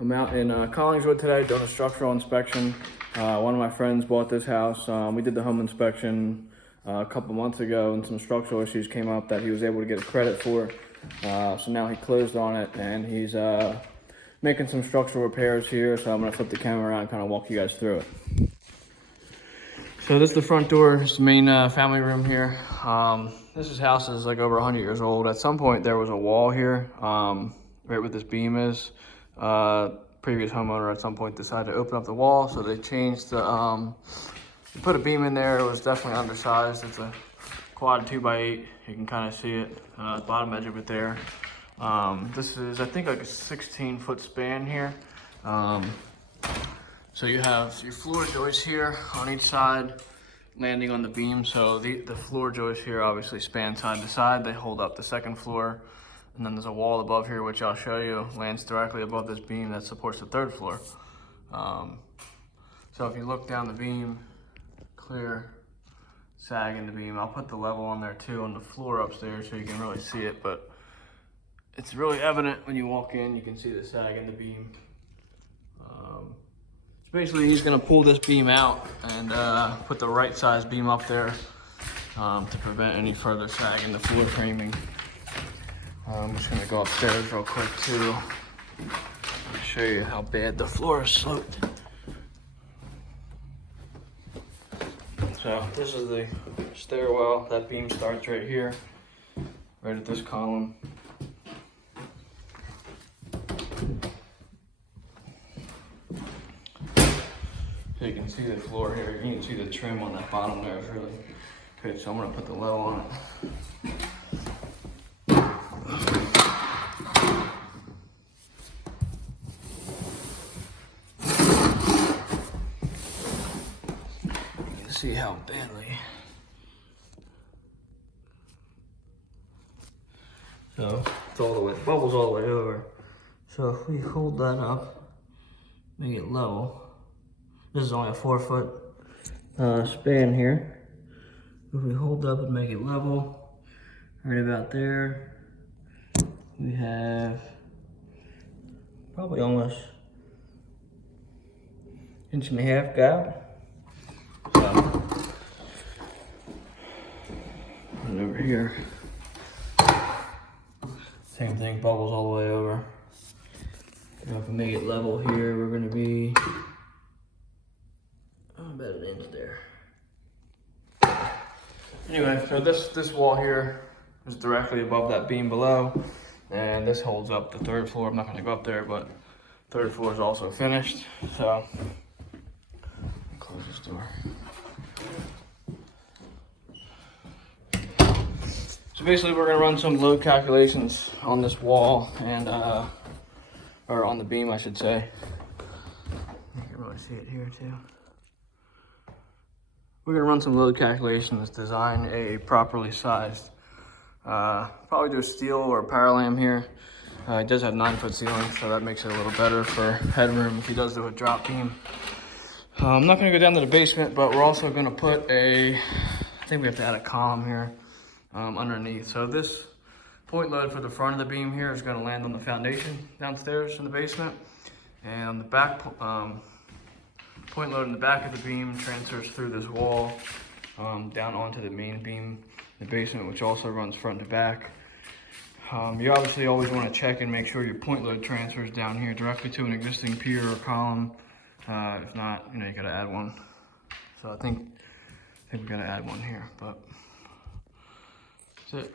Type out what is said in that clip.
I'm out in Collingswood today doing a structural inspection. One of my friends bought this house. We did the home inspection a couple months ago, and some structural issues came up that he was able to get a credit for. So now he closed on it, and he's making some structural repairs here. So I'm gonna flip the camera around and kind of walk you guys through it. So this is the front door. It's the main family room here. This house is like over 100 years old. At some point there was a wall here, right where this beam is. Previous homeowner at some point decided to open up the wall, so they changed the, put a beam in there. It was definitely undersized. It's a quad 2x8. You can kind of see it, the bottom edge of it there. This is, I think, like a 16-foot span here. So you have your floor joists here on each side, landing on the beam. So the floor joists here obviously span side to side. They hold up the second floor. And then there's a wall above here, which I'll show you, lands directly above this beam that supports the third floor. So if you look down the beam, clear sag in the beam. I'll put the level on there too on the floor upstairs so you can really see it, but it's really evident when you walk in. You can see the sag in the beam. So basically he's gonna pull this beam out and put the right size beam up there to prevent any further sag in the floor framing. I'm just gonna go upstairs real quick too. I'll show you how bad the floor is sloped. So this is the stairwell. That beam starts right here, right at this column. So you can see the floor here. You can see the trim on that bottom there is really good. So I'm gonna put the level on it. See how badly. So it's all the way, bubbles all the way over. So if we hold that up, make it level. This is only a 4-foot span here. If we hold up and make it level, right about there, we have probably almost 1.5 inch gap. And over here, same thing, bubbles all the way over. If we make it level here, we're gonna be about 1 inch there. Anyway, so this wall here is directly above that beam below, and this holds up the third floor. I'm not gonna go up there, but third floor is also finished. So close this door. So basically we're gonna run some load calculations on this wall and, or on the beam, I should say. You can really see it here too. We're gonna run some load calculations, design a properly sized, probably do a steel or a Paralam here. It does have 9-foot ceiling, so that makes it a little better for headroom if he does do a drop beam. I'm not gonna go down to the basement, but we're also gonna put I think we have to add a column here. Underneath. So this point load for the front of the beam here is going to land on the foundation downstairs in the basement, and the back point load in the back of the beam transfers through this wall down onto the main beam in the basement, which also runs front to back. You obviously always want to check and make sure your point load transfers down here directly to an existing pier or column. If not, you got to add one. So I think we got to add one here, but that's it.